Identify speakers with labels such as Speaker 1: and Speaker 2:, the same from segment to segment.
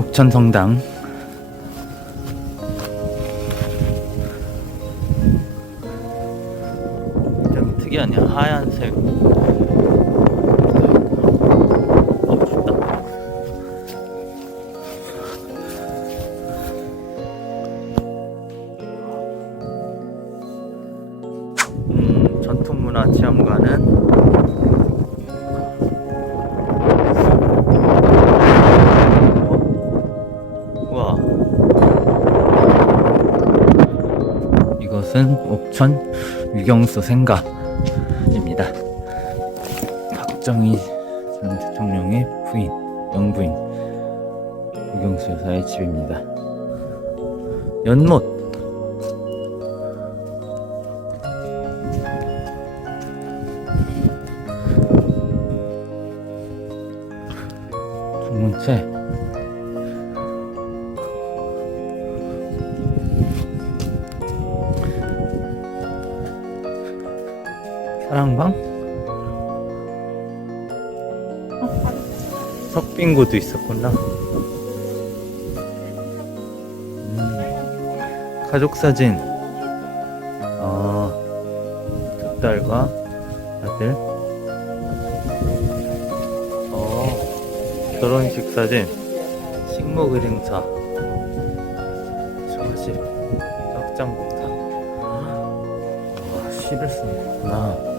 Speaker 1: 옥천 성당. 좀 특이하네. 하얀 이것은 옥천 유경수 생가입니다. 박정희 전 대통령의 부인, 영부인 유경수 여사의 집입니다. 연못. 중문채. 사랑방? 어? 석빙고도 있었구나. 음, 가족 사진. 어, 두 딸과 아들. 어, 결혼식 사진. 식목 의행사. 저집. 떡장봉사. 와, 시를 쓰는구나.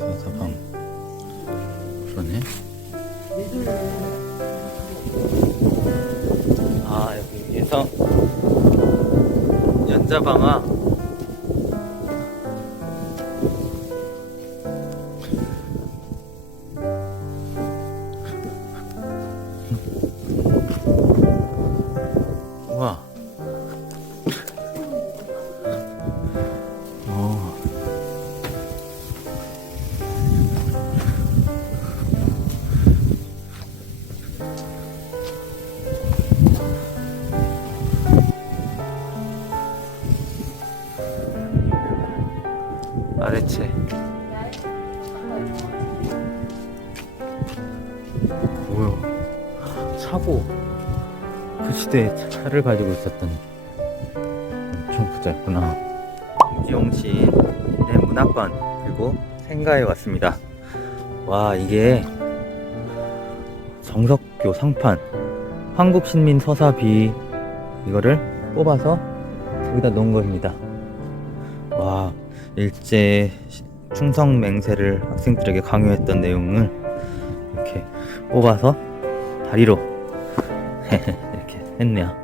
Speaker 1: 사사방. 그러네. 아, 여기 위에서 연자방아. 아래채. 뭐야? 차고. 그 시대에 차를 가지고 있었던 엄청 부자였구나. 이용시인의 문학관 그리고 생가에 왔습니다. 와 이게 정석교 상판 한국신민 서사비 이거를 뽑아서 여기다 놓은 것입니다. 와 일제 시- 충성 맹세를 학생들에게 강요했던 내용을 이렇게 뽑아서 다리로 이렇게 했네요.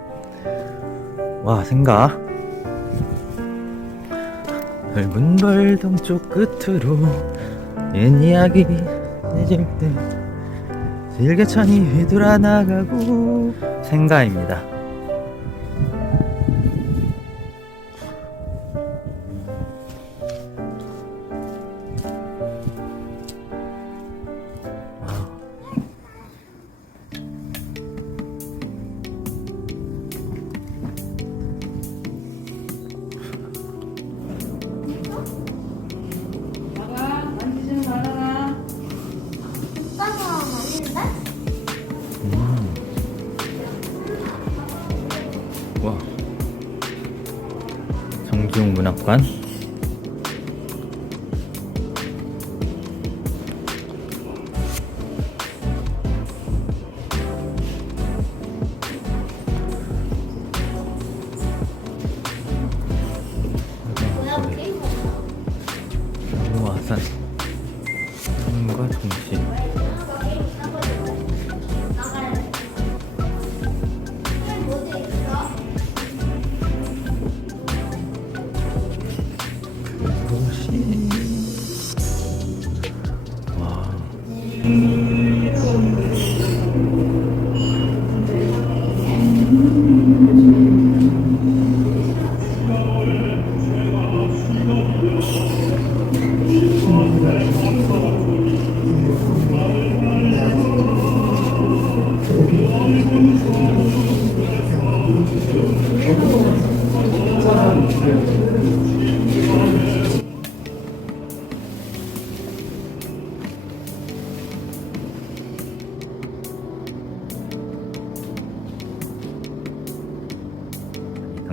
Speaker 1: 와, 생각. 붉은 벌 동쪽 끝으로 옛 이야기 내질 때 질개천이 휘돌아 나가고 생가입니다. 와. 정지용 문학관.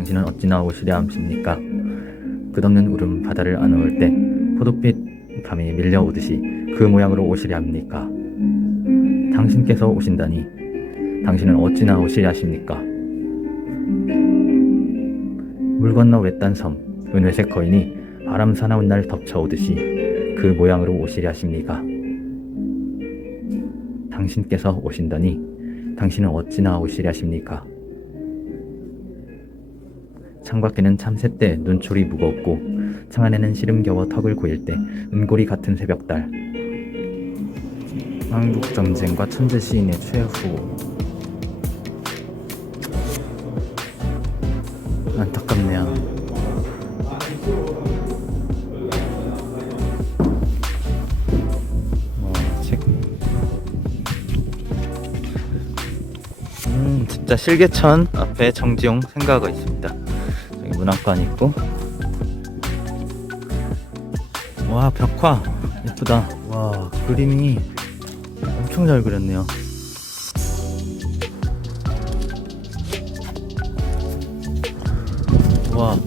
Speaker 1: 당신은 어찌나 오시려 함십니까? 끝없는 울음 바다를 안아올 때 포도빛 밤이 밀려오듯이 그 모양으로 오시려 합니까? 당신께서 오신다니 당신은 어찌나 오시려 하십니까? 물 건너 외딴 섬 은회색 거인이 바람 사나운 날 덮쳐오듯이 그 모양으로 오시려 하십니까? 당신께서 오신다니 당신은 어찌나 오시려 하십니까? 창밖에는 참새 때 눈초리 무겁고 창 안에는 시름 겨워 턱을 고일 때 은고리 같은 새벽달 한국 전쟁과 천재 시인의 최후 안타깝네요 어, 책. 음, 진짜 실개천 앞에 정지용 생가가 있습니다. 문학관 있고. 와, 벽화 예쁘다. 와, 그림이 엄청 잘 그렸네요. 와.